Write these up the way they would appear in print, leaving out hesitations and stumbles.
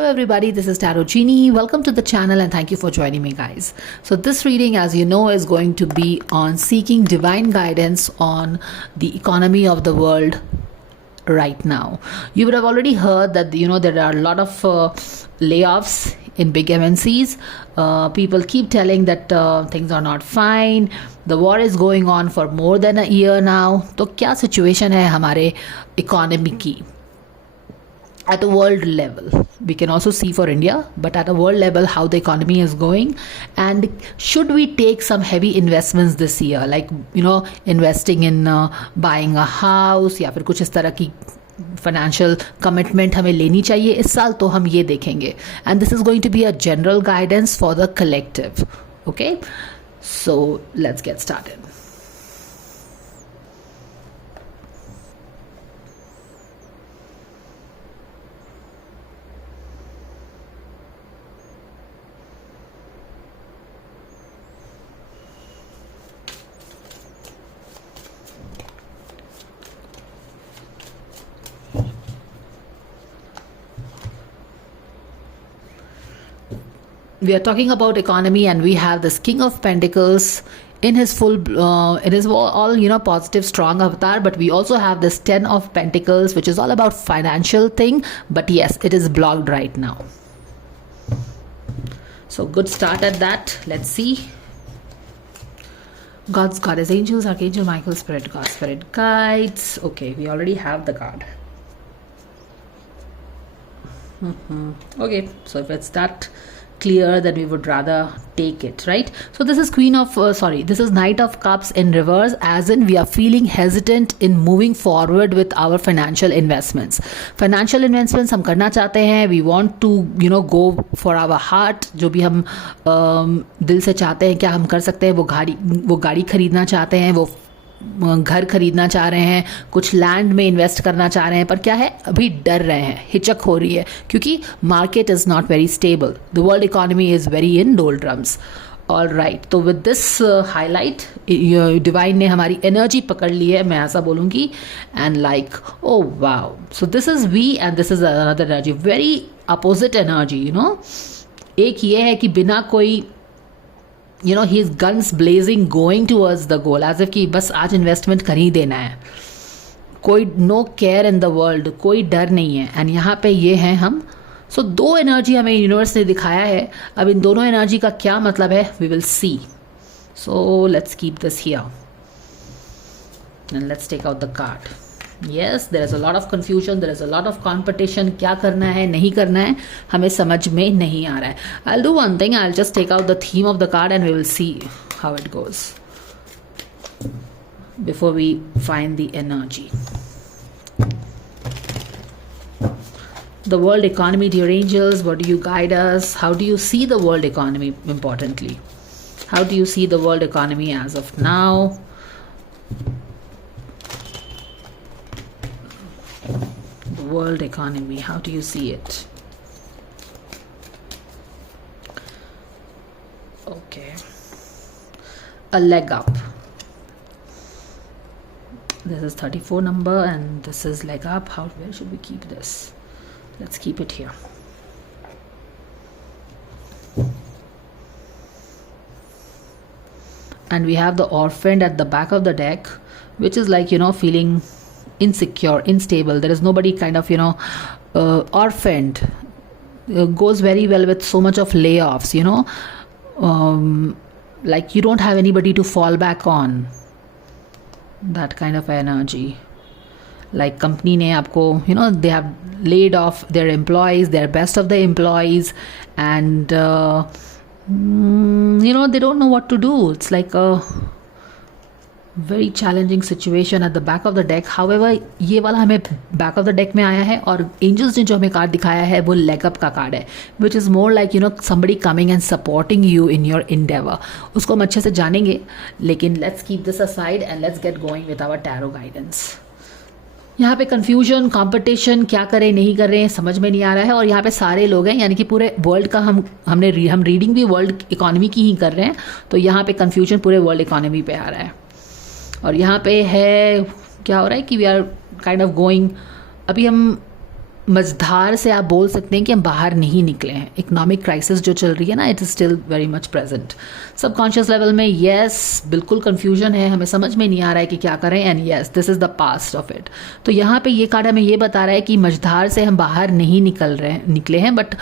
Hello everybody, this is Tarot Genie. Welcome to the channel and thank you for joining me, guys. So this reading, as you know, is going to be on seeking divine guidance on the economy of the world right now. You would have already heard that there are a lot of layoffs in big MNCs. People keep telling that things are not fine. The war is going on for more than a year now. तो क्या situation है हमारे economy की? At a world level, we can also see for India, but at a world level, how the economy is going, and should we take some heavy investments this year, like investing in buying a house, या फिर कुछ इस तरह की financial commitment हमें लेनी चाहिए इस साल, तो हम ये देखेंगे. And this is going to be a general guidance for the collective. Okay, so let's get started. We are talking about economy, and we have this King of Pentacles in his full it is all positive strong avatar, but we also have this 10 of Pentacles, which is all about financial thing, but yes, it is blocked right now. So good start at that. Let's see. God's Goddess, Angels, Archangel Michael, Spirit God, Spirit Guides. Okay, we already have the card. Okay, so if it's that clear, then we would rather take it, right? So this is this is Knight of Cups in reverse, as in we are feeling hesitant in moving forward with our financial investments. Financial investments हम करना चाहते हैं, we want to go for our heart, जो भी हम दिल से चाहते हैं, क्या हम कर सकते हैं. वो गाड़ी खरीदना चाहते हैं, वो घर खरीदना चाह रहे हैं, कुछ लैंड में इन्वेस्ट करना चाह रहे हैं, पर क्या है, अभी डर रहे हैं, हिचक हो रही है, क्योंकि market is not very stable. The world economy is very in doldrums. All right, तो विद दिस हाईलाइट डिवाइन ने हमारी एनर्जी पकड़ ली है, मैं ऐसा बोलूँगी. And like oh wow, so this is we and this is another energy, very opposite energy. एक ये है कि बिना कोई his guns blazing going towards the goal, as if कि बस आज इन्वेस्टमेंट कर ही देना है, कोई no care in the world, कोई डर नहीं है. एंड यहाँ पे ये हैं हम. सो दो एनर्जी हमें यूनिवर्स ने दिखाया है. अब इन दोनों एनर्जी का क्या मतलब है, we will see. So let's keep this here and let's take out the card. Yes, there is a lot of confusion, there is a lot of competition. क्या करना है, नहीं करना है, हमें समझ में नहीं आ रहा है. I'll do one thing, I'll just take out the theme of the card and we will see how it goes before we find the energy. The world economy, dear angels, what do you guide us? How do you see the world economy, importantly? How do you see the world economy as of now? World economy, how do you see it? Okay, a leg up. This is 34 number and this is leg up. Where should we keep this? Let's keep it here. And we have the orphaned at the back of the deck, which is like feeling insecure, unstable. There is nobody, kind of orphaned goes very well with so much of layoffs, like you don't have anybody to fall back on, that kind of energy. Like company ne aapko, they have laid off their employees, their best of the employees, and they don't know what to do. It's like a very challenging situation at the back of the deck. However, ये वाला हमें back of the deck में आया है, और angels ने जो हमें कार्ड दिखाया है वो leg up का कार्ड है, which is more like somebody coming and supporting you in your endeavor. उसको हम अच्छे से जानेंगे, लेकिन let's keep this aside and let's get going with our tarot guidance. यहाँ पे कंफ्यूजन, कंपटीशन, क्या करें नहीं कर रहे हैं, समझ में नहीं आ रहा है. और यहाँ पे सारे लोग हैं, यानी कि पूरे वर्ल्ड का हम रीडिंग भी वर्ल्ड इकोनॉमी की ही कर रहे हैं, तो यहाँ पे कंफ्यूजन पूरे वर्ल्ड इकोनॉमी पे आ रहा है. और यहाँ पे है क्या हो रहा है कि we are kind of going, अभी हम मझधार से आप बोल सकते हैं कि हम बाहर नहीं निकले हैं. इकोनॉमिक क्राइसिस जो चल रही है ना, it is still very much present. Subconscious level में यस बिल्कुल कन्फ्यूजन है, हमें समझ में नहीं आ रहा है कि क्या करें. And yes this is the past of it. तो यहाँ पे ये कार्ड हमें ये बता रहा है कि मझधार से हम बाहर नहीं निकले हैं, बट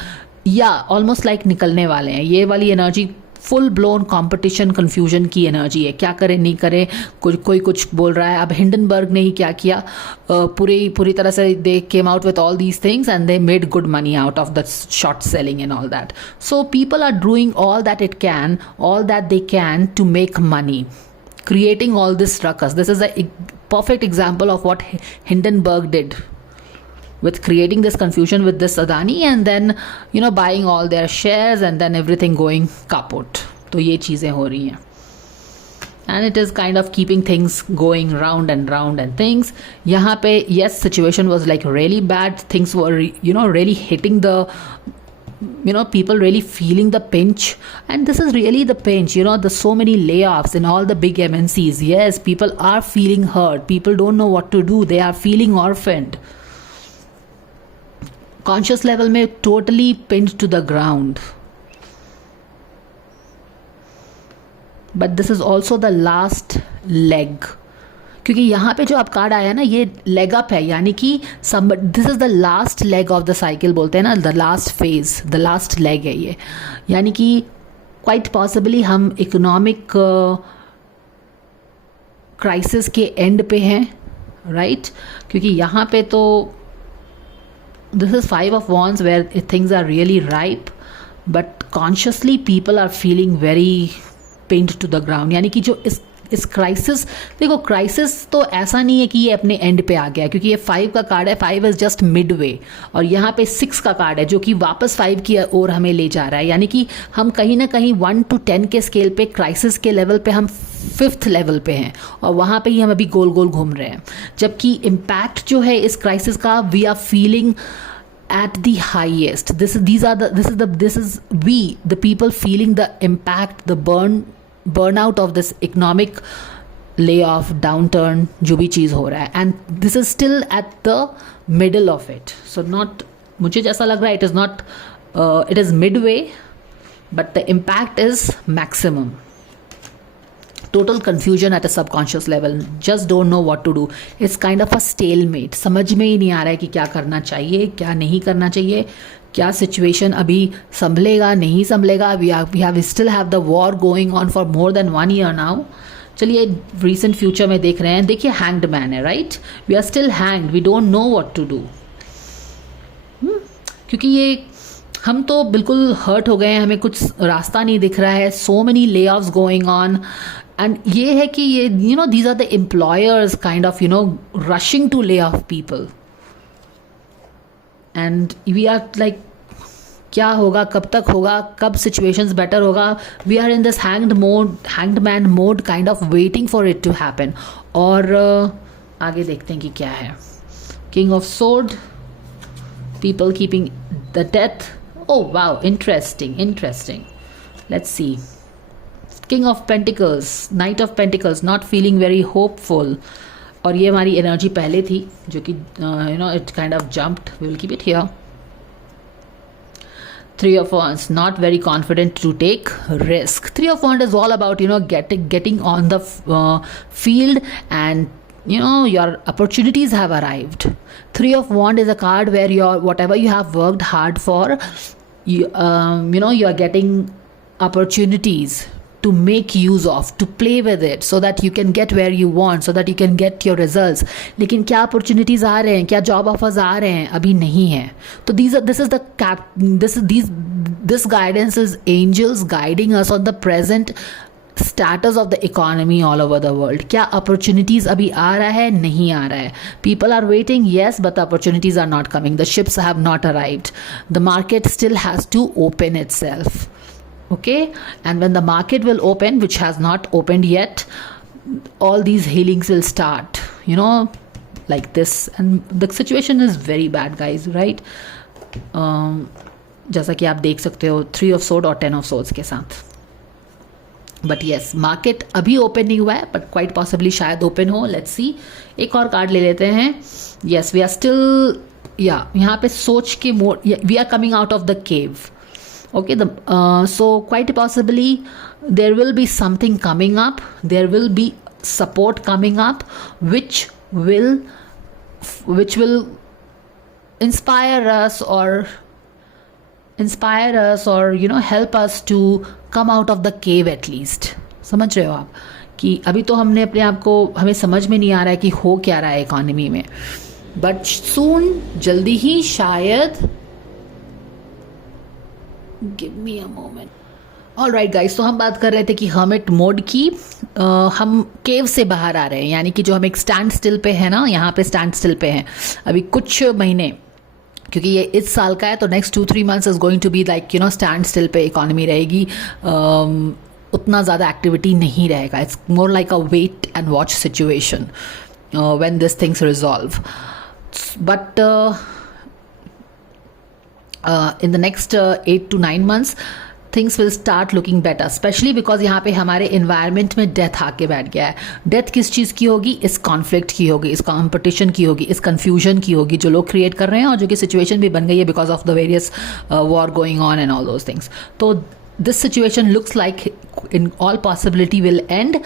या ऑलमोस्ट लाइक निकलने वाले हैं. ये वाली energy full blown competition confusion की एनर्जी है. क्या करें नहीं करें, कोई कुछ बोल रहा है. अब हिंडनबर्ग ने ही क्या किया, पूरी तरह से they came out with all these things and they made good money out of the short selling and all that. So people are doing all that they can to make money, creating all this ruckus. This is a perfect example of what Hindenburg did with creating this confusion with this Adani and then buying all their shares and then everything going kaput. तो ये चीज़ें हो रही हैं and it is kind of keeping things going round and round and things. यहाँ पे yes situation was like really bad, things were really hitting the people really feeling the pinch, and this is really the pinch. There's so many layoffs in all the big MNCs. Yes, people are feeling hurt, people don't know what to do, they are feeling orphaned. Conscious level में totally pinned to the ground. But this is also the last leg. क्योंकि यहाँ पे जो आप card आया ना, ये leg up है, यानी कि this is the last leg of the cycle बोलते हैं ना, the last phase, the last leg है ये. यानी कि क्वाइट पॉसिबली हम इकोनॉमिक क्राइसिस के एंड पे हैं, राइट? क्योंकि यहाँ पे तो this is 5 of Wands where things are really ripe, but consciously people are feeling very pinned to the ground. यानी कि जो इस क्राइसिस, देखो क्राइसिस तो ऐसा नहीं है कि ये अपने एंड पे आ गया, क्योंकि ये 5 का कार्ड है, 5 इज जस्ट मिड वे, और यहाँ पे 6 का कार्ड है जो कि वापस 5 की ओर हमें ले जा रहा है. यानी कि हम कहीं ना कहीं 1 to 10 के स्केल पे क्राइसिस के लेवल पे हम 5th लेवल पे हैं, और वहाँ पे ही हम अभी गोल गोल घूम रहे हैं. जबकि इम्पैक्ट जो है इस क्राइसिस का, we are feeling at the highest. This is we, the people, feeling the impact, the burnout of this economic layoff, downturn, जो भी चीज़ हो रहा है, and this is still at the middle of it. So not, मुझे जैसा लग रहा है, it is not, it is midway, but the impact is maximum. Total confusion at a subconscious level, just don't know what to do. It's kind of a stalemate. समझ में ही नहीं आ रहा है कि क्या करना चाहिए, क्या नहीं करना चाहिए, क्या सिचुएशन अभी संभलेगा नहीं संभलेगा. we still have the war going on for more than 1 year now. चलिए recent future में देख रहे हैं. देखिए hanged man है, right? We are still hanged, we don't know what to do. क्योंकि ये हम तो बिल्कुल हर्ट हो गए हैं, हमें कुछ रास्ता नहीं दिख रहा है. so many layoffs going on. And ये है कि ये these are the employers kind of rushing to lay off people, and we are like क्या होगा, कब तक होगा, कब situations better होगा. we are in this hanged man mode kind of waiting for it to happen. और आगे देखते हैं कि क्या है. King of Sword, people keeping the death. Oh wow, interesting. Let's see. King of Pentacles, Knight of Pentacles, not feeling very hopeful. और ये हमारी एनर्जी पहले थी जो कि it kind of jumped. We will keep it here. 3 of Wands, not very confident to take risk. 3 of Wands is all about getting on the field, and your opportunities have arrived. 3 of Wands is a card where whatever you have worked hard for, you are getting opportunities to make use of, to play with it, so that you can get where you want, so that you can get your results. लेकिन क्या opportunities आ रहे हैं, क्या job offers आ रहे हैं, अभी नहीं है. तो this guidance is angels guiding us on the present status of the economy all over the world. क्या opportunities अभी आ रहा है, नहीं आ रहा है. People are waiting, yes, but the opportunities are not coming. The ships have not arrived. The market still has to open itself. Okay, and when the market will open, which has not opened yet, all these healings will start, like this. And the situation is very bad, guys, right? जैसा कि आप देख सकते हो 3 of Swords और 10 of Swords के साथ. But yes, market अभी ओपन नहीं हुआ है, बट क्वाइट पॉसिबली शायद ओपन हो. Let's see. एक और कार्ड ले लेते हैं. येस, वी आर स्टिल या यहाँ पे सोच के mode, we are coming out of the cave. Okay, so quite possibly there will be something coming up, there will be support coming up which will inspire us or you know help us to come out of the cave at least. समझ रहे हो आप कि अभी तो हमने अपने आप को, हमें समझ में नहीं आ रहा है कि हो क्या रहा है इकोनॉमी में, बट सून, जल्दी ही शायद. Give me a moment. All right guys, तो हम बात कर रहे थे कि हर्मिट मोड की. हम केव से बाहर आ रहे हैं, यानी कि जो हम एक स्टैंड स्टिल पे है ना, यहाँ पे स्टैंड स्टिल पे हैं अभी कुछ महीने, क्योंकि ये इस साल का है, तो next 2-3 months is going to be like you know stand still पे इकोनॉमी रहेगी. उतना ज़्यादा एक्टिविटी नहीं रहेगा. It's more like a wait and watch situation when this things resolve. But in the next 8 to 9 months things will start looking better, especially because यहाँ पे हमारे environment में डेथ आके बैठ गया है. डेथ किस चीज़ की होगी? इस कॉन्फ्लिक्ट की होगी, इस कंपटीशन की होगी, इस कन्फ्यूजन की होगी जो लोग क्रिएट कर रहे हैं और जो कि सिचुएशन भी बन गई है because of the various war going on and all those things. तो this situation looks like in all possibility will end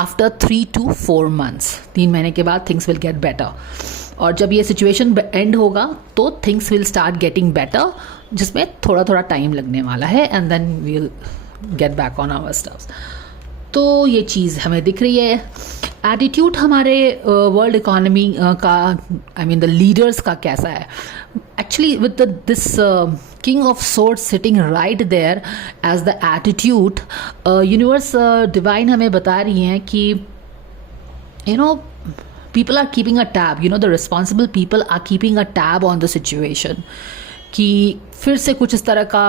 after 3 to 4 months. 3 महीने के बाद things will get better. और जब ये सिचुएशन एंड होगा तो things will start getting better, जिसमें थोड़ा थोड़ा टाइम लगने वाला है, and then we will get back on our stuffs. तो ये चीज़ हमें दिख रही है. एटीट्यूड हमारे वर्ल्ड इकोनॉमी का, आई मीन द लीडर्स का कैसा है? Actually with this King of Swords sitting right there as the attitude, universe divine हमें बता रही हैं कि you know people are keeping a tab, you know the responsible people are keeping a tab on the situation कि फिर से कुछ इस तरह का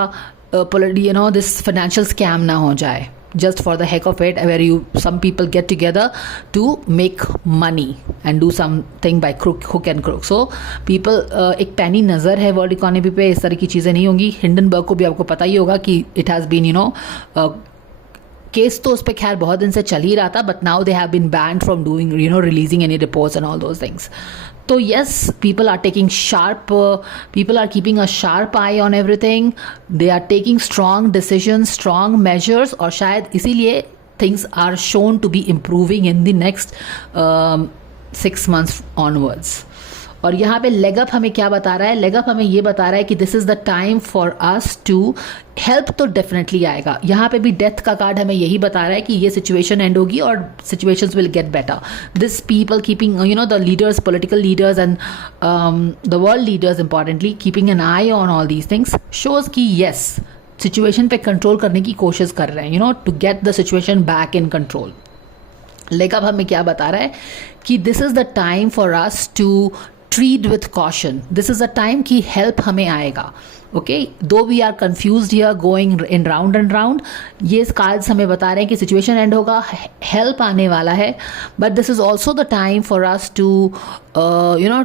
you know this financial scam ना हो जाए, just for the heck of it, where some people get together to make money and do something by hook and crook. So people एक पैनी नज़र है वर्ल्ड इकोनॉमी पे, इस तरह की चीज़ें नहीं होंगी. हिंडनबर्ग को भी आपको पता ही होगा कि it has been you know case तो उस पर खैर बहुत दिन से चल ही रहा था, but now they have been banned from doing you know releasing any reports and all those things. तो yes, people are taking people are keeping a sharp eye on everything. They are taking strong decisions, strong measures, और शायद इसीलिए things are shown to be improving in the next 6 months onwards. और यहाँ पे leg up हमें क्या बता रहा है? लेग अप हमें ये बता रहा है कि this is the time for us to help. तो डेफिनेटली आएगा. यहाँ पे भी डेथ का कार्ड हमें यही बता रहा है कि ये सिचुएशन एंड होगी और situations will get better. This people keeping you know the leaders, political leaders and the world leaders importantly keeping an eye on all these things shows कि येस, सिचुएशन पे कंट्रोल करने की कोशिश कर रहे हैं, you know to get the situation back in control. लेकिन हमें क्या बता रहा है कि this is the time for us to treat with caution. This is a time की हेल्प हमें आएगा. Okay, though we are confuse here going in round and round. ये कार्ड्स हमें बता रहे हैं कि सिचुएशन एंड होगा, हेल्प आने वाला है, but this is also the time for us to you know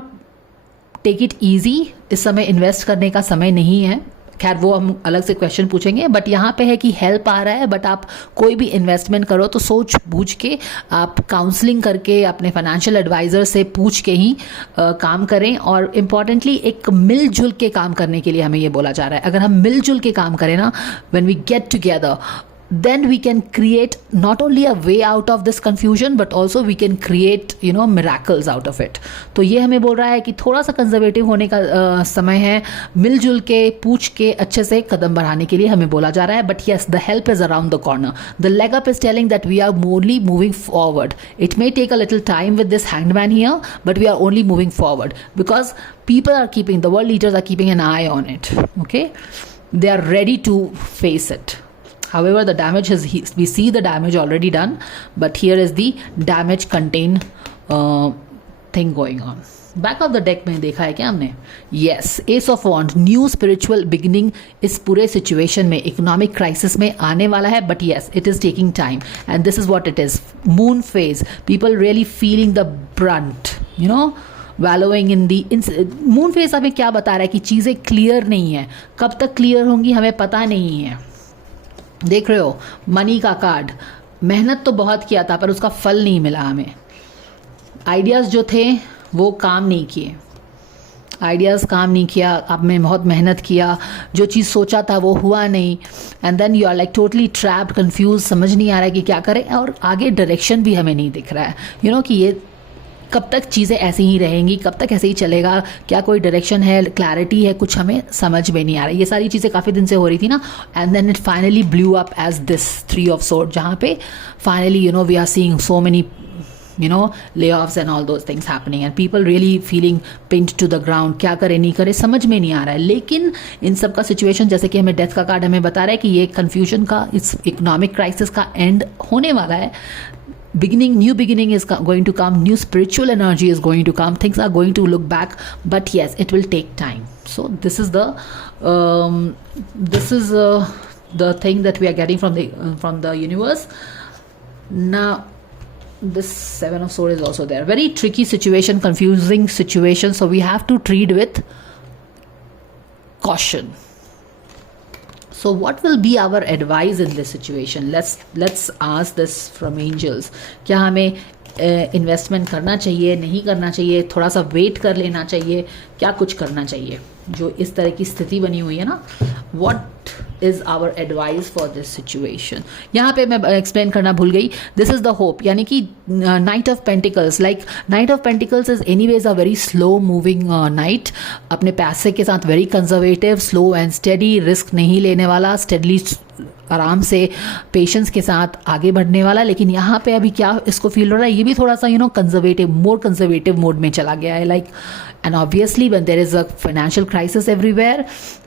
take it easy. इस समय इन्वेस्ट करने का समय नहीं है. खैर वो हम अलग से क्वेश्चन पूछेंगे, बट यहाँ पे है कि हेल्प आ रहा है, बट आप कोई भी इन्वेस्टमेंट करो तो सोच बूझ के, आप काउंसलिंग करके, अपने फाइनेंशियल एडवाइज़र से पूछ के ही काम करें. और इम्पॉर्टेंटली एक मिलजुल के काम करने के लिए हमें ये बोला जा रहा है. अगर हम मिलजुल के काम करें ना, when we get together, then we can create not only a way out of this confusion but also we can create you know miracles out of it. तो ये हमें बोल रहा है कि थोड़ा सा कंजर्वेटिव होने का समय है, मिलजुल के पूछ के अच्छे से कदम बढ़ाने के लिए हमें बोला जा रहा है. But yes, the help is around the corner. The leg up is telling that we are only moving forward. It may take a little time with this hanged man here, but we are only moving forward because people are keeping, the world leaders are keeping an eye on it. Okay, they are ready to face it. However, the damage we see the damage already done, but here is the damage contained thing going on. Back of the deck में देखा है क्या हमने? Yes, S of wands, new spiritual beginning इस पूरे situation में, economic crisis में आने वाला है. But yes, it is taking time and this is what it is. Moon phase, people really feeling the Brunt, you know wallowing in the. Moon phase हमें क्या बता रहा है कि चीज़ें क्लियर नहीं है. कब तक क्लियर होंगी हमें पता नहीं है. देख रहे हो मनी का कार्ड, मेहनत तो बहुत किया था पर उसका फल नहीं मिला हमें. आइडियाज़ जो थे वो काम नहीं किए. आइडियाज़ काम नहीं किया, आपने बहुत मेहनत किया, जो चीज़ सोचा था वो हुआ नहीं, and then you are like totally trapped, confuse, समझ नहीं आ रहा है कि क्या करें, और आगे डायरेक्शन भी हमें नहीं दिख रहा है, कि ये कब तक चीज़ें ऐसी ही रहेंगी, कब तक ऐसे ही चलेगा, क्या कोई डायरेक्शन है, क्लैरिटी है, कुछ हमें समझ में नहीं आ रहा। ये सारी चीज़ें काफ़ी दिन से हो रही थी ना, and then it finally blew up as this 3 of Swords, जहाँ पे finally we are seeing so many layoffs and all those things happening and people really feeling pinned to the ground, क्या करे नहीं करे समझ में नहीं आ रहा है। लेकिन इन सब का सिचुएशन, जैसे कि हमें डेथ का कार्ड हमें बता रहा है कि ये कन्फ्यूजन का, इस इकोनॉमिक क्राइसिस का एंड होने वाला है। New beginning is going to come, new spiritual energy is going to come, things are going to look back, but yes, it will take time. So this is the thing that we are getting from the universe. Now this 7 of Swords is also there, very tricky situation, confusing situation, so we have to treat with caution. So what will be our advice in this situation? Let's ask this from angels. क्या हमें investment करना चाहिए, नहीं करना चाहिए, थोड़ा सा wait कर लेना चाहिए, क्या कुछ करना चाहिए? जो इस तरह की स्थिति बनी हुई है ना, what is our advice for this situation? यहाँ पे मैं एक्सप्लेन करना भूल गई, दिस इज द होप, यानी कि night of pentacles, like night of pentacles is anyways a very slow moving night, अपने पैसे के साथ very conservative, slow and steady, risk नहीं लेने वाला, स्टेडली आराम से पेशेंस के साथ आगे बढ़ने वाला। लेकिन यहाँ पे अभी क्या इसको फील हो रहा है, ये भी थोड़ा सा कंजर्वेटिव, मोर कंजर्वेटिव मोड में चला गया है, like, and obviously when there is a financial crisis everywhere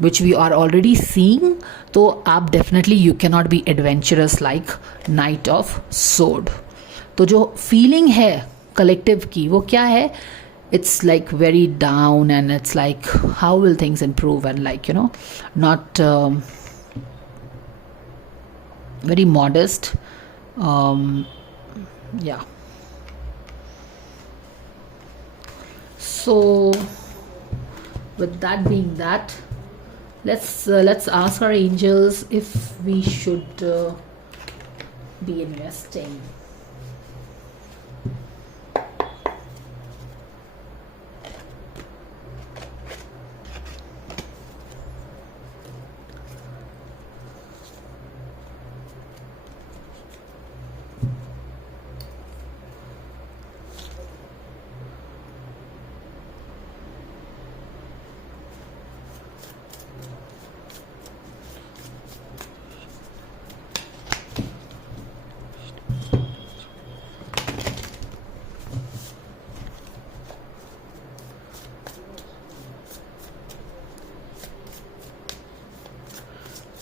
which we are already seeing, तो आप definitely you cannot be adventurous like Knight of Sword। तो जो feeling है collective की वो क्या है, it's like very down and it's like how will things improve and like not very modest, yeah. So with that being that, let's ask our angels if we should be investing.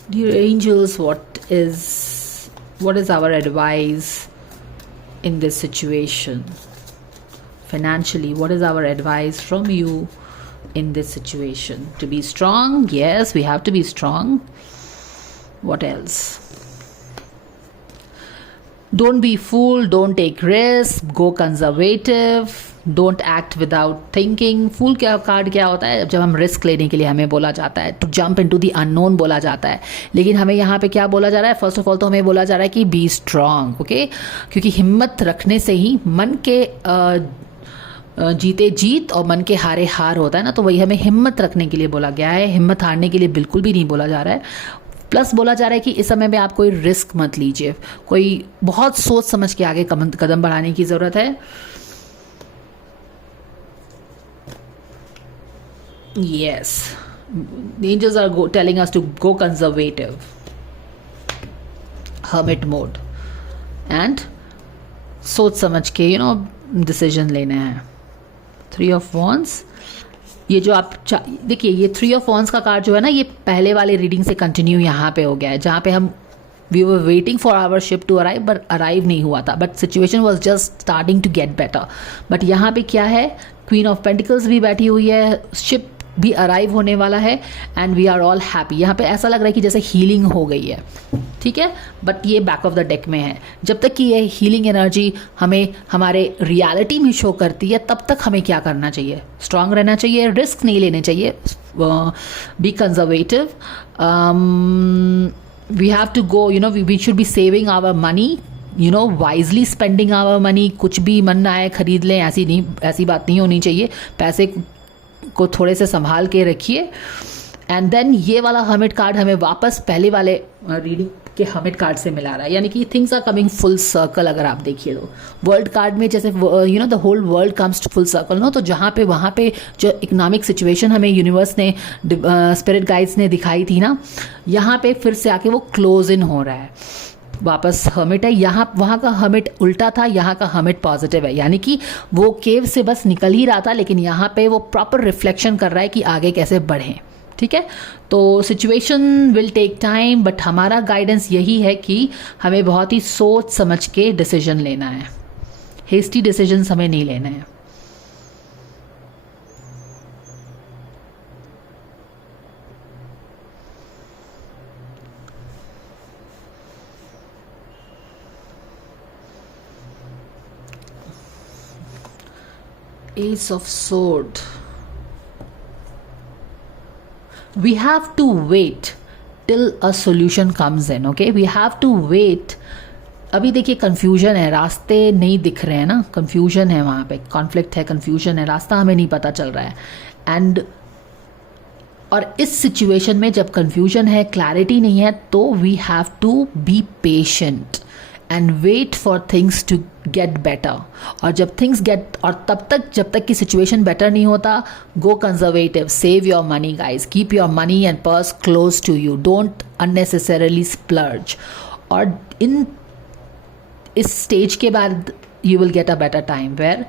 Dear angels, what is our advice in this situation? Financially, what is our advice from you in this situation? To be strong? Yes, we have to be strong. What else? Don't be fool, don't take risks, go conservative, don't act without thinking. फूल क्या card क्या होता है, जब हम risk लेने के लिए हमें बोला जाता है, to jump into the unknown बोला जाता है, लेकिन हमें यहाँ पे क्या बोला जा रहा है, फर्स्ट ऑफ ऑल तो हमें बोला जा रहा है कि बी स्ट्रांग, ओके, क्योंकि हिम्मत रखने से ही मन के जीते जीत और मन के हारे हार होता है ना, तो वही हमें हिम्मत रखने के लिए बोला गया है, हिम्मत हारने के लिए बिल्कुल भी नहीं बोला जा रहा है। प्लस बोला जा रहा है कि इस समय में आप कोई रिस्क मत लीजिए, कोई बहुत सोच समझ के आगे कदम बढ़ाने की ज़रूरत है। Yes, the angels are telling us to go conservative, hermit mode, and सोच समझ के डिसीजन लेना है। 3 of Wands, ये जो आप देखिए, ये 3 of Wands का कार्ड जो है ना, ये पहले वाले रीडिंग से कंटिन्यू यहाँ पे हो गया है, जहाँ पे हम we were waiting for our ship to arrive, but arrive नहीं हुआ था, but situation was just starting to get better. But यहाँ पे क्या है, क्वीन ऑफ पेंटिकल्स भी बैठी हुई है, शिप भी अराइव होने वाला है, and we are all happy. यहाँ पे ऐसा लग रहा है कि जैसे हीलिंग हो गई है, ठीक है, बट ये बैक ऑफ द डेक में है। जब तक कि ये हीलिंग एनर्जी हमें हमारे रियलिटी में शो करती है, तब तक हमें क्या करना चाहिए, स्ट्रांग रहना चाहिए, रिस्क नहीं लेने चाहिए, be conservative, we have to go, we should be saving our money, wisely spending our money. कुछ भी मन आए खरीद लें, ऐसी बात नहीं होनी चाहिए। पैसे को थोड़े से संभाल के रखिए। एंड देन ये वाला हर्मिट कार्ड हमें वापस पहले वाले रीडिंग के हर्मिट कार्ड से मिला रहा है, यानी कि things are coming full circle. अगर आप देखिए तो वर्ल्ड कार्ड में जैसे the whole world comes to full circle no, तो जहाँ पे वहाँ पे जो इकोनॉमिक सिचुएशन हमें यूनिवर्स ने स्पिरिट गाइड्स ने दिखाई थी ना, यहाँ पे फिर से आके वो क्लोज इन हो रहा है। वापस हर्मिट है, यहाँ वहाँ का हर्मिट उल्टा था, यहाँ का हर्मिट पॉजिटिव है, यानी कि वो केव से बस निकल ही रहा था, लेकिन यहाँ पे वो प्रॉपर रिफ्लेक्शन कर रहा है कि आगे कैसे बढ़ें। ठीक है, तो situation will take time, but हमारा गाइडेंस यही है कि हमें बहुत ही सोच समझ के डिसीजन लेना है, हेस्टी डिसीजंस हमें नहीं लेना है। Ace of Sword. We have to wait till a solution comes in. Okay, we have to wait. अभी देखिए कंफ्यूजन है, रास्ते नहीं दिख रहे हैं ना, कंफ्यूजन है, वहाँ पे कॉन्फ्लिक्ट है, कंफ्यूजन है, रास्ता हमें नहीं पता चल रहा है। एंड और इस सिचुएशन में जब कंफ्यूजन है, क्लैरिटी नहीं है, तो we have to be patient and wait for things to get better. और जब थिंग्स गेट, और तब तक जब तक कि सिचुएशन बेटर नहीं होता, go conservative, save your money guys, keep your money and purse close to you, don't unnecessarily splurge. और इस स्टेज के बाद you will get a better time where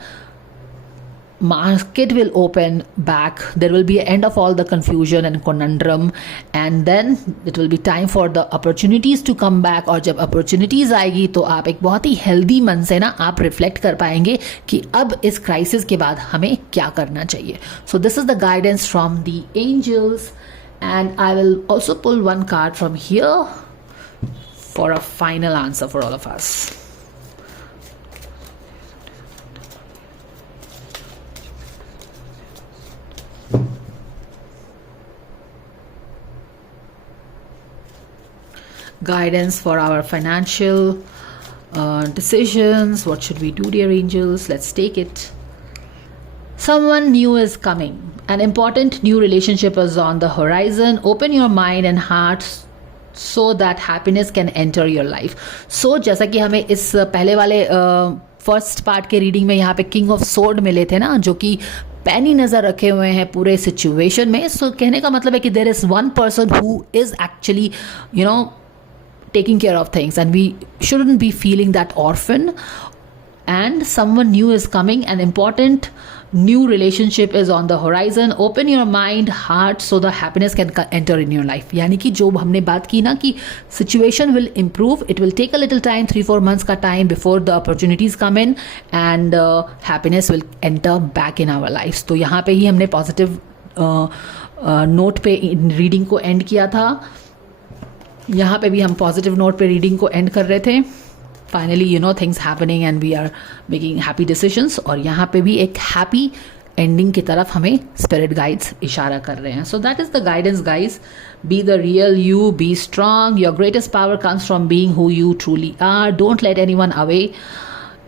market will open back, there will be an end of all the confusion and conundrum, and then it will be time for the opportunities to come back। और जब opportunities आएगी तो आप एक बहुत ही healthy मन से ना आप reflect कर पाएंगे कि अब इस crisis के बाद हमें क्या करना चाहिए। So this is the guidance from the angels, and I will also pull one card from here for a final answer for all of us. Guidance for our financial decisions. What should we do, dear angels? Let's take it. Someone new is coming. An important new relationship is on the horizon. Open your mind and heart so that happiness can enter your life. So जैसा कि हमें इस पहले वाले first part के reading में यहाँ पे किंग ऑफ सोर्ड मिले थे ना, जो कि पैनी नज़र रखे हुए हैं पूरे सिचुएशन में। सो कहने का मतलब है कि there is one person who is actually taking care of things, and we shouldn't be feeling that orphan. And someone new is coming, an important new relationship is on the horizon. Open your mind, heart, so the happiness can enter in your life. यानी कि जो हमने बात की ना कि situation will improve, it will take a little time, 3-4 months का time before the opportunities come in, and happiness will enter back in our lives. तो यहाँ पे ही हमने positive note पे reading को end किया था। यहाँ पे भी हम पॉजिटिव नोट पे रीडिंग को एंड कर रहे थे। Finally things happening and we are making happy decisions, और यहाँ पे भी एक हैप्पी एंडिंग की तरफ हमें स्पिरिट गाइड्स इशारा कर रहे हैं। So that is the guidance guys. Be the real you, be strong, your greatest power comes from being who you truly are. Don't let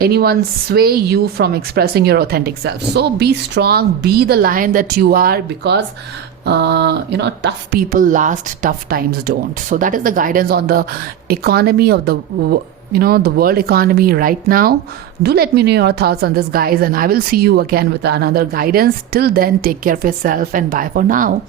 anyone sway you from expressing your authentic self. So be strong, be the lion that you are, because tough people last, tough times don't. So that is the guidance on the economy of the world economy right now. Do let me know your thoughts on this, guys, and I will see you again with another guidance. Till then, take care of yourself and bye for now.